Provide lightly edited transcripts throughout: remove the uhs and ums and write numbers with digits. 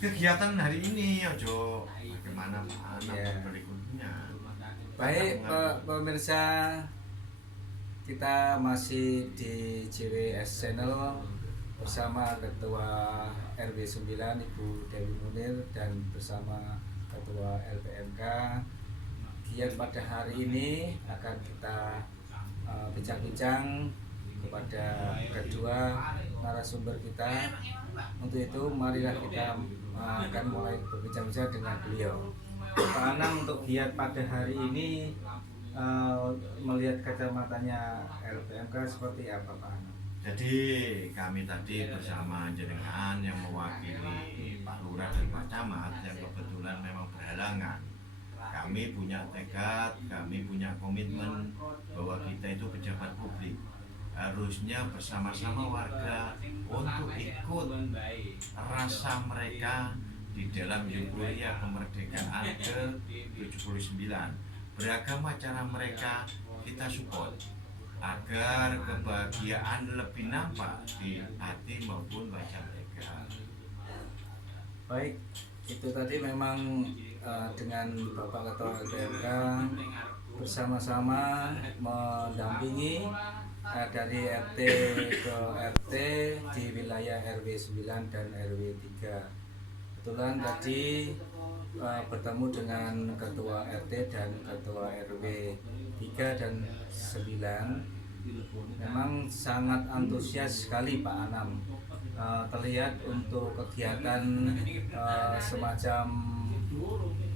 kegiatan hari ini ojo bagaimana Pak Ya. berikutnya. Baik pemirsa, kita masih di JWS Channel bersama Ketua RW 9 Ibu Dewi Munir dan bersama Ketua LPMK. Giat pada hari ini akan kita bincang-bincang kepada kedua narasumber kita. Untuk itu marilah kita akan mulai berbincang-bincang dengan beliau. Pak Anang, untuk giat pada hari ini melihat kacamatanya LPMK seperti apa Pak Anang? Jadi kami tadi bersama jenengan yang mewakili Pak Lurah dan Pak Camat yang kebetulan memang berhalangan. Kami punya tekad, kami punya komitmen bahwa kita itu pejabat publik, harusnya bersama-sama warga untuk ikut rasa mereka di dalam euforia kemerdekaan ke-79. Beragam cara mereka kita support agar kebahagiaan lebih nampak di hati maupun wajah mereka. Baik, itu tadi memang dengan Bapak Ketua LPMK bersama-sama mendampingi dari RT ke RT di wilayah RW 9 dan RW 3. Kebetulan tadi bertemu dengan Ketua RT dan Ketua RW 3 dan 9. Memang sangat antusias sekali Pak Anam. Terlihat untuk kegiatan semacam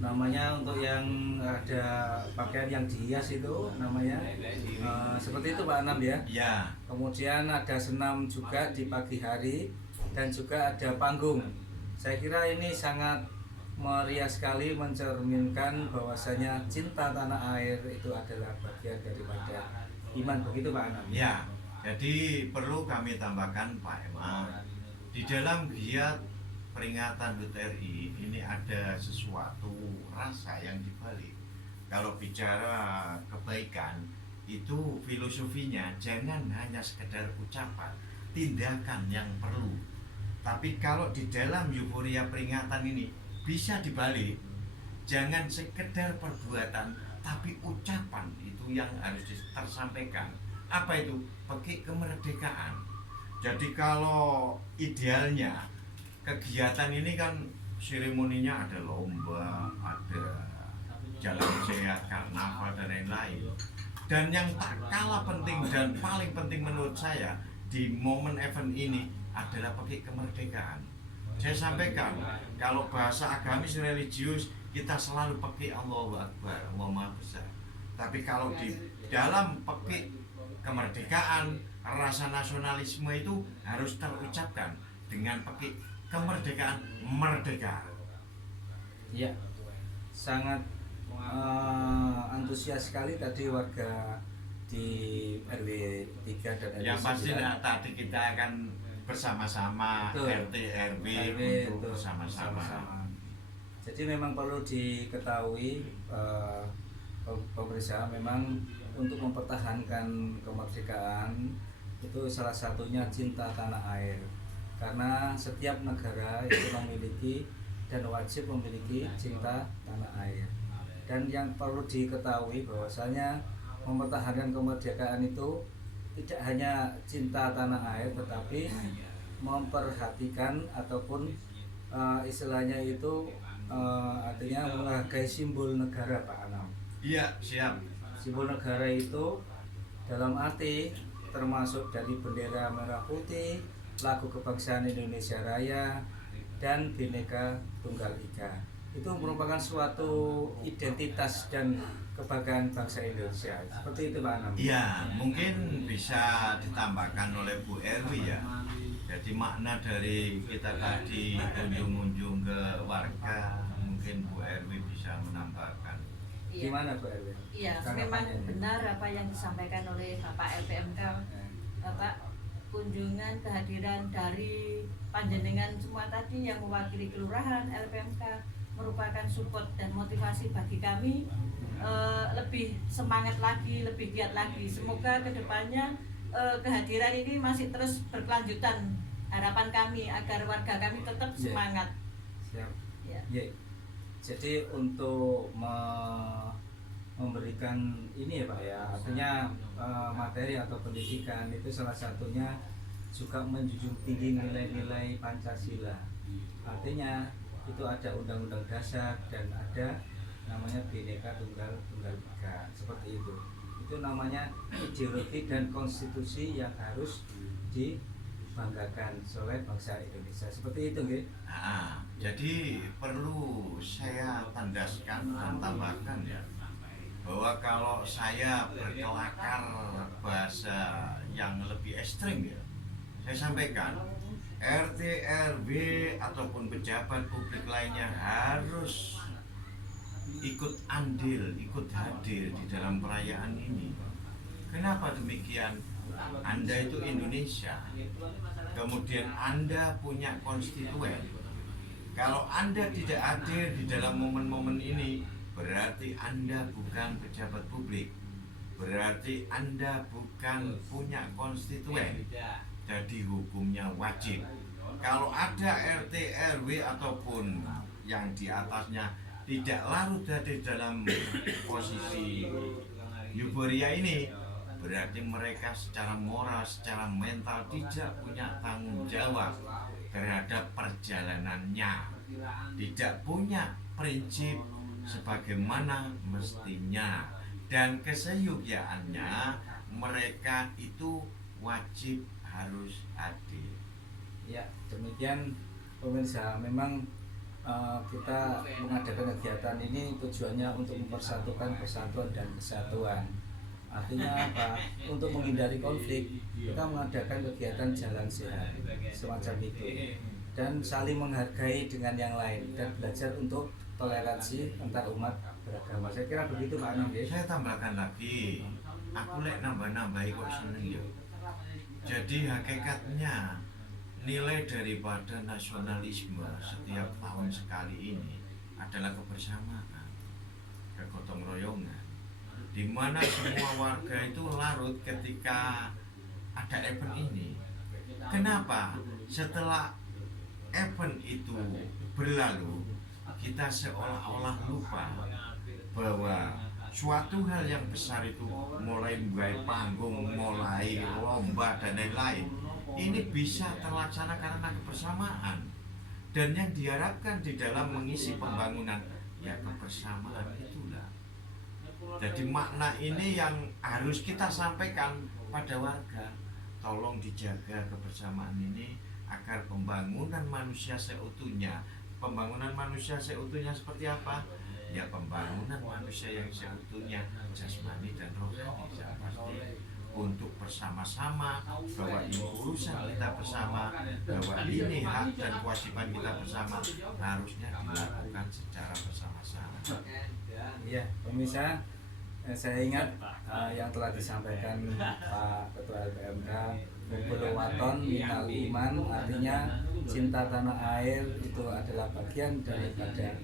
namanya, untuk yang ada pakaian yang dihias itu namanya seperti itu Pak Anam ya. Ya. Kemudian ada senam juga di pagi hari dan juga ada panggung. Saya kira ini sangat meriah sekali, mencerminkan bahwasanya cinta tanah air itu adalah bagian daripada iman, begitu Pak Anam? Ya, jadi perlu kami tambahkan Pak Emang, di dalam giat peringatan HUT RI ini ada sesuatu rasa yang dibalik. Kalau bicara kebaikan itu filosofinya jangan hanya sekedar ucapan, tindakan yang perlu. Tapi kalau di dalam euforia peringatan ini bisa dibalik, jangan sekedar perbuatan tapi ucapan itu yang harus tersampaikan. Apa itu? Pakai kemerdekaan. Jadi kalau idealnya kegiatan ini kan seremoninya ada lomba, ada jalan sehat, karnaval dan lain-lain. Dan yang tak kalah penting dan paling penting menurut saya di momen event ini adalah pakai kemerdekaan. Saya sampaikan, kalau bahasa agamis religius kita selalu pakai Allahu Akbar, Allah Maha Besar. Tapi kalau di dalam pakai kemerdekaan, rasa nasionalisme itu harus terucapkan dengan pakai kemerdekaan merdeka. Ya, sangat antusias sekali tadi warga di RW 3 dan RW 9. Yang pasti tadi kita akan bersama-sama, RT RW untuk bersama-sama. Jadi memang perlu diketahui pemirsa, memang untuk mempertahankan kemerdekaan itu salah satunya cinta tanah air. Karena setiap negara itu memiliki dan wajib memiliki cinta tanah air. Dan yang perlu diketahui bahwasanya mempertahankan kemerdekaan itu tidak hanya cinta tanah air, tetapi memperhatikan ataupun istilahnya itu artinya menghargai simbol negara Pak Anam. Iya, siap. Simbol negara itu dalam arti termasuk dari bendera merah putih, lagu kebangsaan Indonesia Raya, dan Bhinneka Tunggal Ika. Itu merupakan suatu identitas dan kebanggaan bangsa Indonesia. Seperti itu Pak Anam. Iya, mungkin bisa ditambahkan oleh Bu Erwi ya. Jadi makna dari kita tadi kunjung-kunjung ke warga, mungkin Bu Erwi bisa menambahkan. Gimana Bu Erwi? Iya, memang benar apa yang disampaikan oleh Bapak LPMK. Bapak, kunjungan kehadiran dari panjenengan semua tadi yang mewakili kelurahan LPMK merupakan support dan motivasi bagi kami lebih semangat lagi, lebih giat lagi. Semoga kedepannya kehadiran ini masih terus berkelanjutan. Harapan kami agar warga kami tetap semangat. Siap. Ya. Ya. Jadi untuk memberikan ini ya Pak ya, artinya materi atau pendidikan itu salah satunya juga menjunjung tinggi nilai-nilai Pancasila. Artinya itu ada Undang-Undang Dasar dan ada namanya Bhinneka Tunggal Ika, seperti itu. Itu namanya ideologi dan konstitusi yang harus dibanggakan oleh bangsa Indonesia. Seperti itu, nggih. Nah, jadi perlu saya tandaskan dan tambahkan ya, bahwa kalau saya berkelakar bahasa yang lebih ekstrim ya, saya sampaikan RT, RW ataupun pejabat publik lainnya harus ikut andil, ikut hadir di dalam perayaan ini. Kenapa demikian? Anda itu Indonesia, kemudian Anda punya konstituen. Kalau Anda tidak hadir di dalam momen-momen ini, berarti Anda bukan pejabat publik, berarti Anda bukan punya konstituen. Jadi hukumnya wajib. Kalau ada RT, RW ataupun yang di atasnya tidak larut di dalam posisi euforia ini, berarti mereka secara moral, secara mental tidak punya tanggung jawab terhadap perjalanannya, tidak punya prinsip sebagaimana mestinya, dan keseyogiaannya mereka itu wajib harus hadir. Ya, demikian pemirsa, memang kita mengadakan kegiatan ini tujuannya untuk mempersatukan persatuan dan kesatuan. Artinya apa? Untuk menghindari konflik, kita mengadakan kegiatan jalan sehat semacam itu, dan saling menghargai dengan yang lain dan belajar untuk toleransi antar umat beragama. Saya kira begitu Pak Anam. Saya tambahkan lagi, aku lek nambah-nambahi kok seneng ya. Jadi hakikatnya nilai daripada nasionalisme setiap tahun sekali ini adalah kebersamaan, kegotong royongan, di mana semua warga itu larut ketika ada event ini. Kenapa? Setelah event itu berlalu, kita seolah-olah lupa bahwa suatu hal yang besar itu, mulai panggung, mulai lomba dan lain-lain, ini bisa terlaksana karena kebersamaan. Dan yang diharapkan di dalam mengisi pembangunan ya kebersamaan itulah. Jadi makna ini yang harus kita sampaikan pada warga. Tolong dijaga kebersamaan ini agar pembangunan manusia seutuhnya. Pembangunan manusia seutuhnya seperti apa? Ya pembangunan manusia yang seutuhnya jasmani dan rohani, pasti untuk bersama-sama, bahwa ini urusan kita bersama, bahwa ini hak dan kewajiban kita bersama, harusnya dilakukan secara bersama-sama. Ya, pemirsa, saya ingat yang telah disampaikan Pak Ketua LPMK, Kumpul Waton Minal Iman, artinya cinta tanah air itu adalah bagian daripada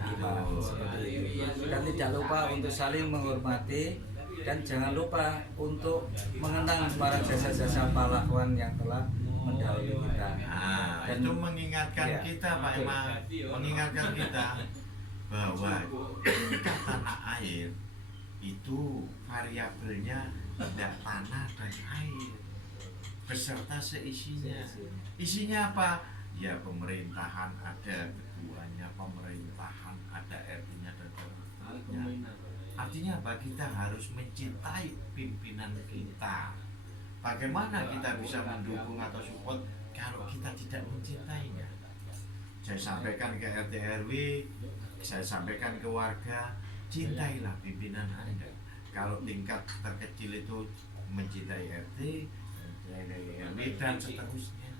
iman, seperti itu. Dan tidak lupa untuk saling menghormati, dan jangan lupa untuk mengenang para jasa-jasa pahlawan yang telah mendahului kita. Nah, Dan itu mengingatkan ya, kita Pak betul. Emma, mengingatkan kita bahwa kita tanah air itu variabelnya tidak tanah dan air beserta seisinya. Isinya apa? Ya pemerintahan ada keduanya, pemerintahan ada RT-nya dan sebagainya. Artinya apa? Kita harus mencintai pimpinan kita. Bagaimana kita bisa mendukung atau support kalau kita tidak mencintainya? Saya sampaikan ke RT RW, saya sampaikan ke warga, cintailah pimpinan Anda. Kalau tingkat terkecil itu mencintai RT, mencintai RW dan seterusnya,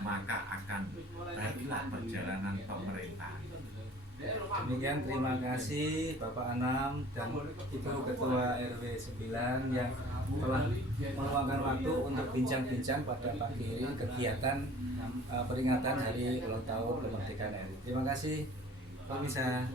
maka akan baiklah perjalanan pemerintahan. Demikian, terima kasih Bapak Anam dan Ibu Ketua RW 9 yang telah meluangkan waktu untuk bincang-bincang pada pagi ini kegiatan peringatan Hari Ulang Tahun Kemerdekaan RI. Terima kasih, pemirsa.